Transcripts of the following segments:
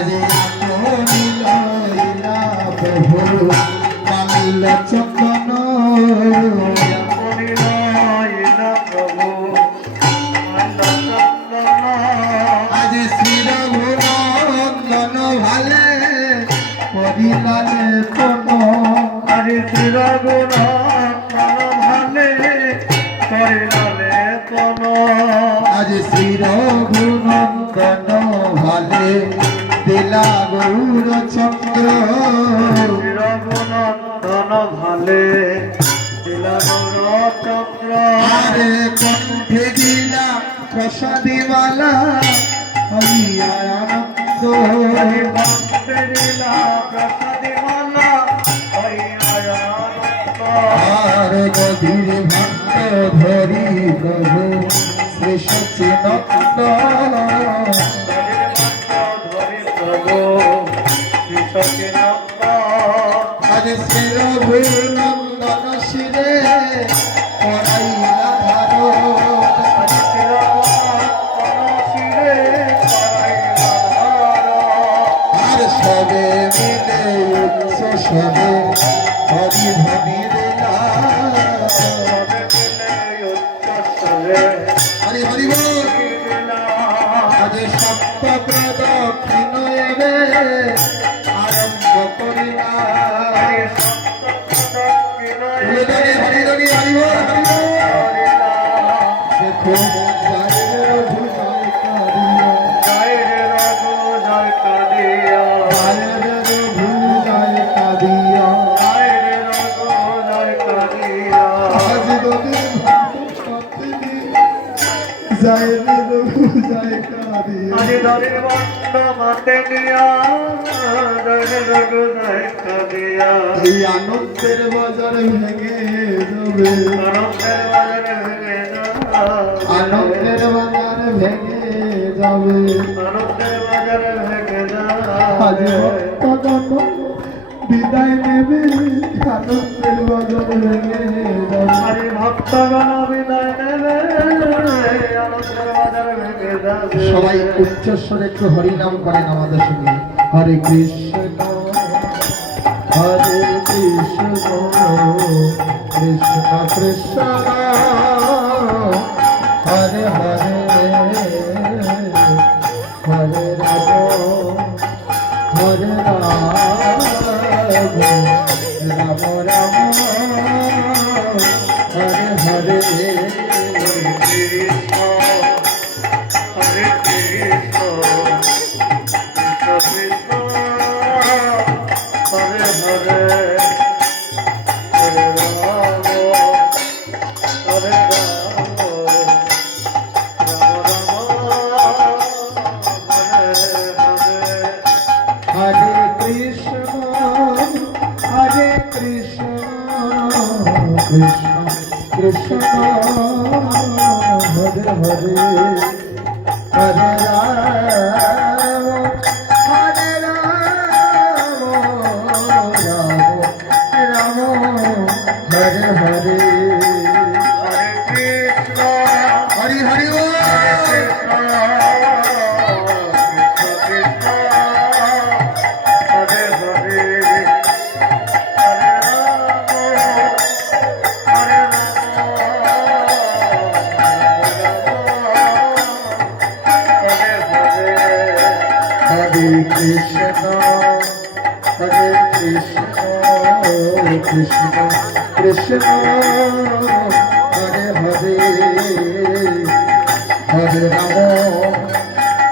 আজি আপনি লইলা প্রভু কামিল চন্দন আপনি লইলা প্রভু কামিল চন্দন আজি শ্রী রঘুনন্দন ভালে পরিলালে কোন আজি শ্রী রঘুনন্দন ভালে পরিলালে কোন আজি শ্রী রঘুনন্দন ভালে দিলা গৌর চন্দ্র শ্রী রঘুনন্দন ভালে দিলা গৌর চন্দ্র আরে কণ্ঠে দিলা প্রসাদী মালা হইয়া আনন্দ হরি ভক্তে দিলা প্রসাদী মালা হইয়া আনন্দ আর গভীর ভক্ত ধরি প্রভু শ্রী সচিনন্দ আজ শ্রী রঘুনন্দন শিরে পড়াইলা ভারত আর সবে মিলে উচ্চ সবে হরি ধ্বনি দিলা হরি হরি বল আজ সপ্ত প্রদক্ষিণ এবে আরম্ভ করিলা হরি হরি হরি হরি হরি বল হরি বল দেখো জয় রঘু জয় কারিয়া জয় রঘু জয় কারিয়া আজ গদির ভক্ত সত্যি জয় রঘু জয় কারিয়া আজি দলের বন্ধ মাতে নিয়া জয় রঘু জয় কাদিয়া এই আনন্দের বাজার ভেঙে যাবে আনন্দের বাজারে ভেঙে যাবে আনন্দের বাজার ভেঙে যাবে আনন্দের বাজারে ভেঙে আজ যাবে ভক্তগণ বিদায় নেবে আনন্দের বাজার ভেঙে যাবে আরে ভক্তগণ বিদায় নেবে আনন্দের বাজারে ভেঙে যাবে সবাই উচ্চস্বরে একটু হরিনাম করেন আমাদের সঙ্গে হরে কৃষ্ণ হরে কৃষ্ণ কৃষ্ণ কৃষ্ণ হরে হরে হরে রাম হরে রাম রাম রাম হরে হরে হরে কৃষ্ণ কৃষ্ণ কৃষ্ণ হরে হরে হরে রাম হরে রাম রাম রাম হরে হরে হরে কৃষ্ণ কৃষ্ণ কৃষ্ণ হরে হরে হরে রাম রাম হরে হরে হরে কৃষ্ণ হরি হরি হরে কৃষ্ণ হরে কৃষ্ণ কৃষ্ণ কৃষ্ণ হরে হরে হরে রাম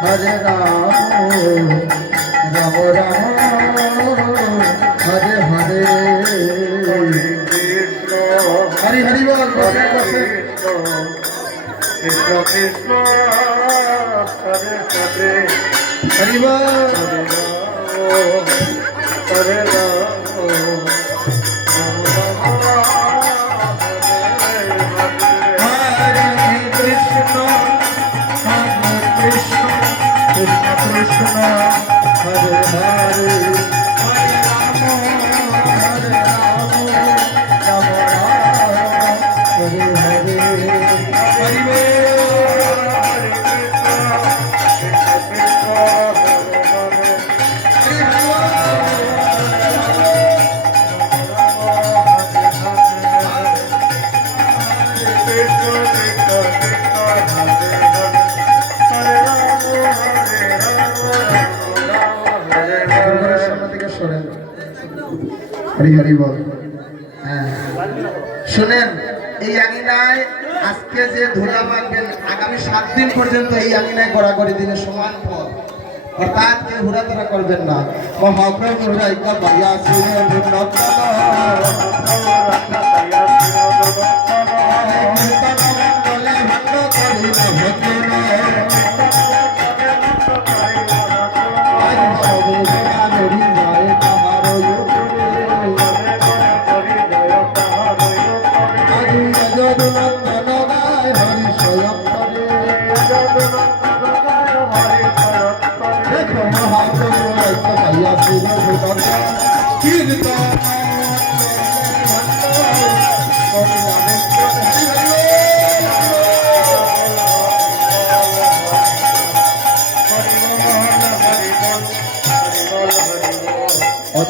হরে রাম রাম রাম হরে হরে হরি হরি বল বসে বসে কৃষ্ণ কৃষ্ণ হরে হরে হরি বল হরে রাম হরে কৃষ্ণ কৃষ্ণ কৃষ্ণ হরে হরে হরে রাম হরে রাম রাম রাম হরে হরে হরি বল হরি হরি বল। হ্যাঁ শুনেন, এই আঙিনায় আজকে যে ধুলা মাখবেন আগামী 7 দিন পর্যন্ত এই আঙিনায় গড়াগড়ি দিলে সমান ফল, অর্থাৎ কেউ ঘোরাফেরা করবেন না। মহাপ্রভু রাইকা ভাইয়া শুনে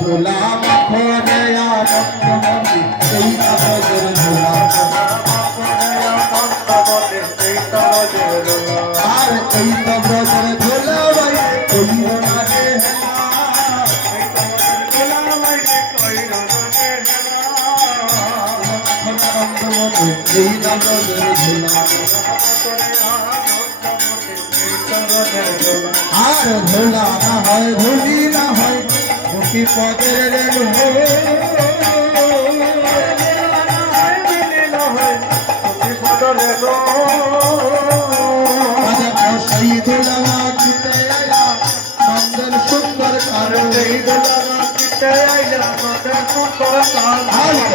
ধুলা মাখনে আনন্দময়ী এই আনন্দের ধুলা, আর এই তো ব্রজের ধুলা ভাই কইরো না রে আনন্দময়ী এই আনন্দের ধুলা, আর ধুলা না হয় ধুলি না হয় মুখি পদের রেণু সেই ধুলা মাখিতে আইলা নন্দন সুন্দর কারণ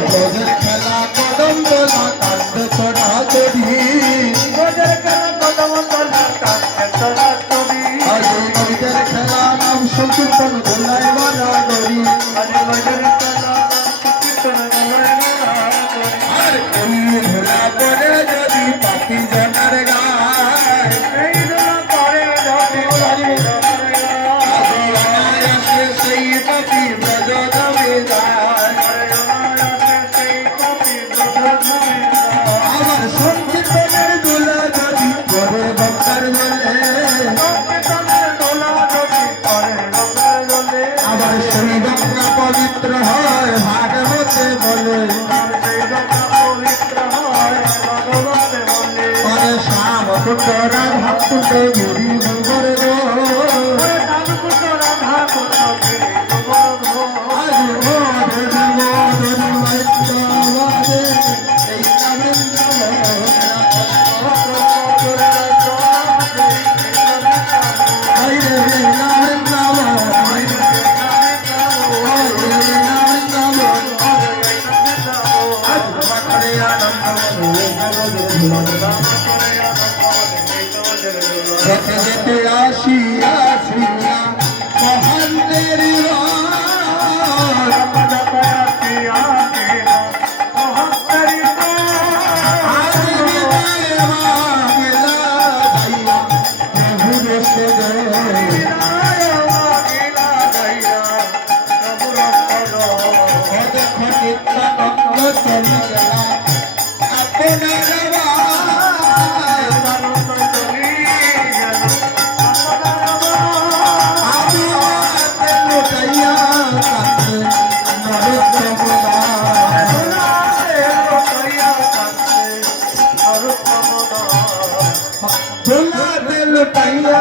ব্রজের খেলা কদম দোলা কান্দ ছড়া চড়ি নদীদের খেলা নাম সংকীর্তন দোলায় বানা গড়ি, আর এই ধুলা পরে যদি পাখি জনার গায় অনায়াসে সেই পাখি ব্রজ ধামে যায়। আমার সংকীর্তনের দোলা যদি করে বক্তার বলে, আবার সেই গঙ্গা পবিত্র হয় ভাগবতে বলে, পরে শ্যাম কুণ্ড রাধা কুণ্ড গিরি করে গো যেতে যেতে আসিয়া আসিয়া মহান্তের লুটাইয়া